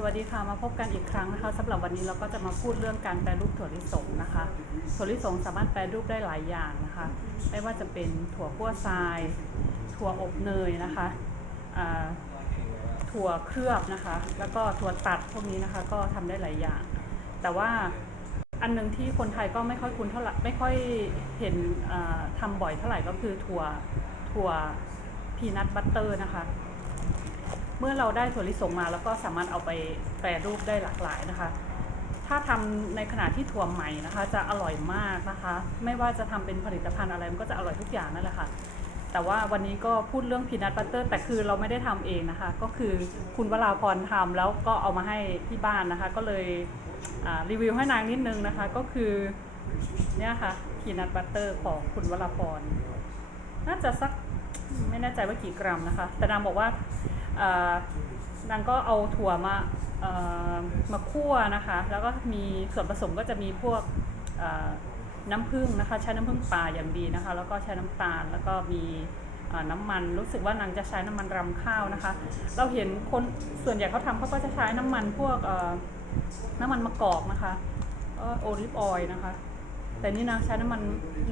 สวัสดีค่ะมาพบกันอีกครั้งนะคะสำหรับวันนี้เราก็จะมาพูดเรื่องการแปรรูปถั่วลิสงนะคะถั่วลิสงสามารถแปรรูปได้หลายอย่างนะคะ ไม่ว่าจะเป็นถั่วคั่วทราย ถั่วอบเนยนะคะถั่วเคลือบนะคะ แล้วก็ถั่วตัดพวกนี้นะคะก็ทำได้หลายอย่าง แต่ว่าอันหนึ่งที่คนไทยก็ไม่ค่อยคุ้นเท่าไหร่ไม่ค่อยเห็นอ่าทำบ่อยเท่าไหร่ก็คือถั่วถั่วพีนัทบัตเตอร์นะคะ เมื่อเราได้ถั่วลิสงมาแล้วก็สามารถเอาไปแปรรูปได้หลากหลายนะคะ ถ้าทำในขณะที่ถั่วใหม่นะคะ จะอร่อยมากนะคะ ไม่ว่าจะทำเป็นผลิตภัณฑ์อะไรมันก็จะอร่อยทุกอย่างนั่นแหละค่ะ แต่ว่าวันนี้ก็พูดเรื่องพีนัทบัตเตอร์แต่คือเราไม่ได้ทำเองนะคะ ก็คือคุณวราพรทำแล้วก็เอามาให้ที่บ้านนะคะ ก็เลยรีวิวให้นางนิดนึงนะคะ ก็คือเนี่ยค่ะพีนัทบัตเตอร์ของคุณวราพรน่าจะสักไม่แน่ใจว่ากี่กรัมนะคะ แต่นางบอกว่า นางก็เอาถั่วมาเอ่อมาคั่วนะคะ แล้วก็มีส่วนผสมก็จะมีพวกน้ำผึ้งนะคะ ใช้น้ำผึ้งป่าอย่างดีนะคะ แล้วก็ใช้น้ำตาล แล้วก็มีน้ำมัน รู้สึกว่านางจะใช้น้ำมันรำข้าวนะคะ เราเห็นคนส่วนใหญ่เขาทำเขาก็จะใช้น้ำมันพวกน้ำมันมะกอกนะคะโอลิฟออยล์นะคะ แต่นี่นางใช้น้ำมัน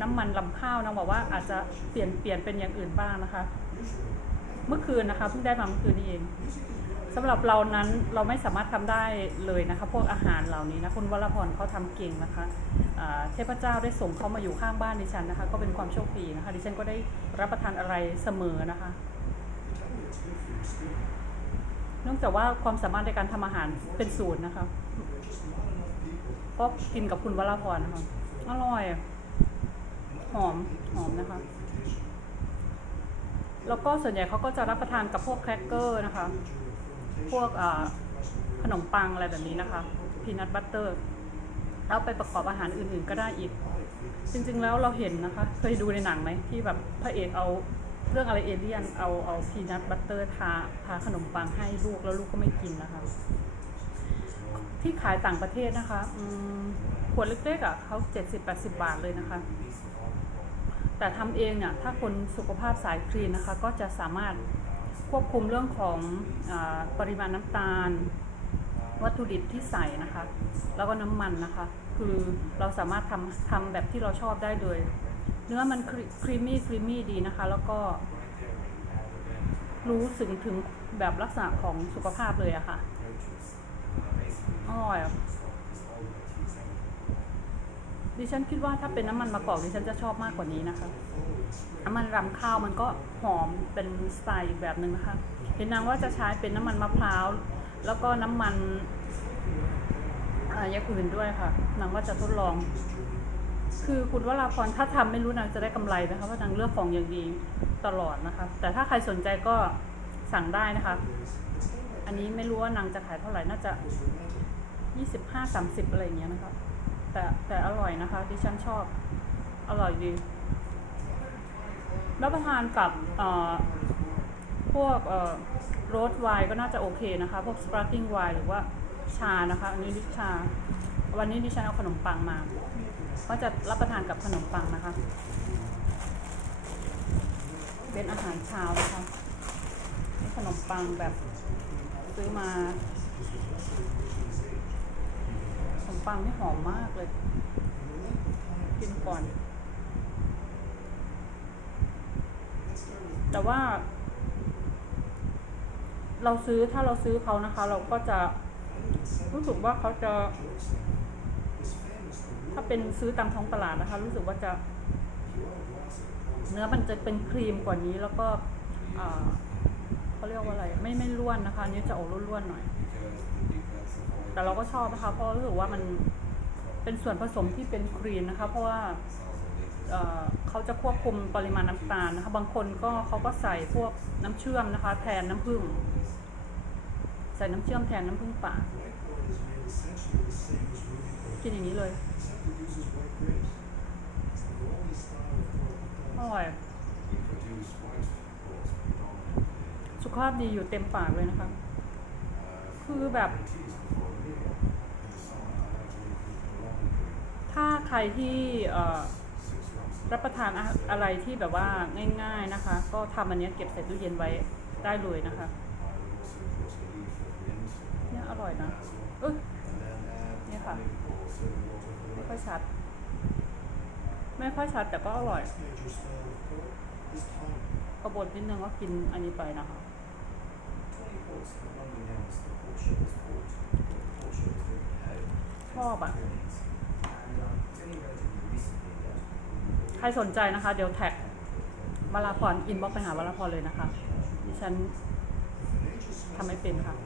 น้ำมันลำข้าวนางบอกว่าอาจจะเปลี่ยนเปลี่ยนเป็นอย่างอื่นบ้างนะคะ เมื่อคืนนะคะเพิ่งได้มาเมื่อคืนนี้เองสำหรับเรานั้นเราไม่สามารถทำได้เลยนะคะพวกอาหารเหล่านี้นะคุณวรพรเขาทำเก่งนะคะเทพเจ้าได้ส่งเขามาอยู่ข้างบ้านดิฉันนะคะ ก็เป็นความโชคดีนะคะดิฉันก็ได้รับประทานอะไรเสมอนะคะ เนื่องจากว่าความสามารถในการทำอาหารเป็นศูนย์นะคะก็กินกับคุณวรพรนะคะอร่อย หอมหอมนะคะ แล้วก็ส่วนใหญ่เขาก็จะรับประทานกับพวกแครกเกอร์นะคะ พวกขนมปังอะไรแบบนี้นะคะ พีนัทบัตเตอร์แล้วไปประกอบอาหารอื่นๆก็ได้อีก จริงๆแล้วเราเห็นนะคะ เคยดูในหนังไหมที่แบบพระเอกเอาเรื่องอะไรเอเลี่ยนเอาเอาพีนัทบัตเตอร์ทาทาขนมปังให้ลูกแล้วลูกก็ไม่กินนะคะ ที่ขายต่างประเทศนะคะขวดเล็กๆอะเขาเจ็ดสิบแปดสิบาทเลยนะคะ แต่ทำเองเนี่ยถ้าคนสุขภาพสายคลีนนะคะ ก็จะสามารถควบคุมเรื่องของอปริมาณน้ำตาล วัตถุดิบที่ใส่นะคะ แล้วก็น้ำมันนะคะ คือเราสามารถทำทำแบบที่เราชอบได้เลยเนื้อมันครีมมี่ครีมมี่ดีนะคะ แล้วก็ รู้สึงถึงแบบลักษณะของสุขภาพเลยอะค่ะอร่อย ดิฉันคิดว่าถ้าเป็นน้ำมันมะกอกดิฉันจะชอบมากกว่านี้นะคะน้ำมันรำข้าวมันก็หอมเป็นสไตล์อีกแบบหนึ่งนะคะ เห็นนางว่าจะใช้เป็นน้ำมันมะพร้าว แล้วก็น้ำมันอย่างอื่นด้วยค่ะ นางว่าจะทดลอง คือคุณวราพรถ้าทำไม่รู้นางจะได้กำไรไหมคะเพราะนางเลือกของอย่างดีตลอดนะคะ แต่ถ้าใครสนใจก็สั่งได้นะคะ อันนี้ไม่รู้ว่านางจะขายเท่าไหร่ น่าจะยี่สิบห้าสามสิบอะไรอย่างเงี้ยนะคะ แต่แต่อร่อยนะคะ ดิฉันชอบ อร่อยดีรับประทานกับพวกโรสไวน์ก็น่าจะโอเคนะคะ พวกสปาร์กิ้งไวน์หรือว่าชานะคะ อันนี้ดิชา วันนี้ดิฉันเอาขนมปังมา ก็จะรับประทานกับขนมปังนะคะ เป็นอาหารเช้านะคะนี่ขนมปังแบบซื้อมา ขนมปังนี่หอมมากเลย กินก่อน แต่ว่า เราซื้อถ้าเราซื้อเขานะคะ เราก็จะรู้สึกว่าเขาจะ ถ้าเป็นซื้อตามท้องตลาดนะคะ รู้สึกว่าจะ เนื้อมันจะเป็นครีมกว่านี้แล้วก็เขาเรียกว่าอะไร ไม่ไม่ร่วนนะคะอันนี้จะออกร่วนๆหน่อย แต่เราก็ชอบนะคะเพราะรู้สึกว่ามันเป็นส่วนผสมที่เป็นครีมนะคะ เพราะว่าเเขาจะควบคุมปริมาณน้ำตาลนะคะ บางคนก็เขาก็ใส่พวกน้ำเชื่อมนะคะ แทนน้ำผึ้งใส่น้ำเชื่อมแทนน้ำผึ้งป่ากินอย่างนี้เลยอร่อยสุขภาพดีอยู่เต็มปากเลยนะคะ คือแบบ ถ้าใครที่รับประทานอะไรที่แบบว่าง่าย ๆนะคะ ก็ทำอันนี้เก็บใส่ตู้เย็นไว้ได้เลยนะคะเนี่ยอร่อยนะเอ้ยนี่ยค่ะไม่ค่อยชัด ไม่ค่อยชัดแต่ก็อร่อยกระบดนิดนึงก็กินอันนี้ไปนะคะชอบอะ ใครสนใจนะคะ เดี๋ยวแท็กวราพรอินบ็อกไปหาวราพรเลยนะคะดิฉันทำไม่เป็นค่ะ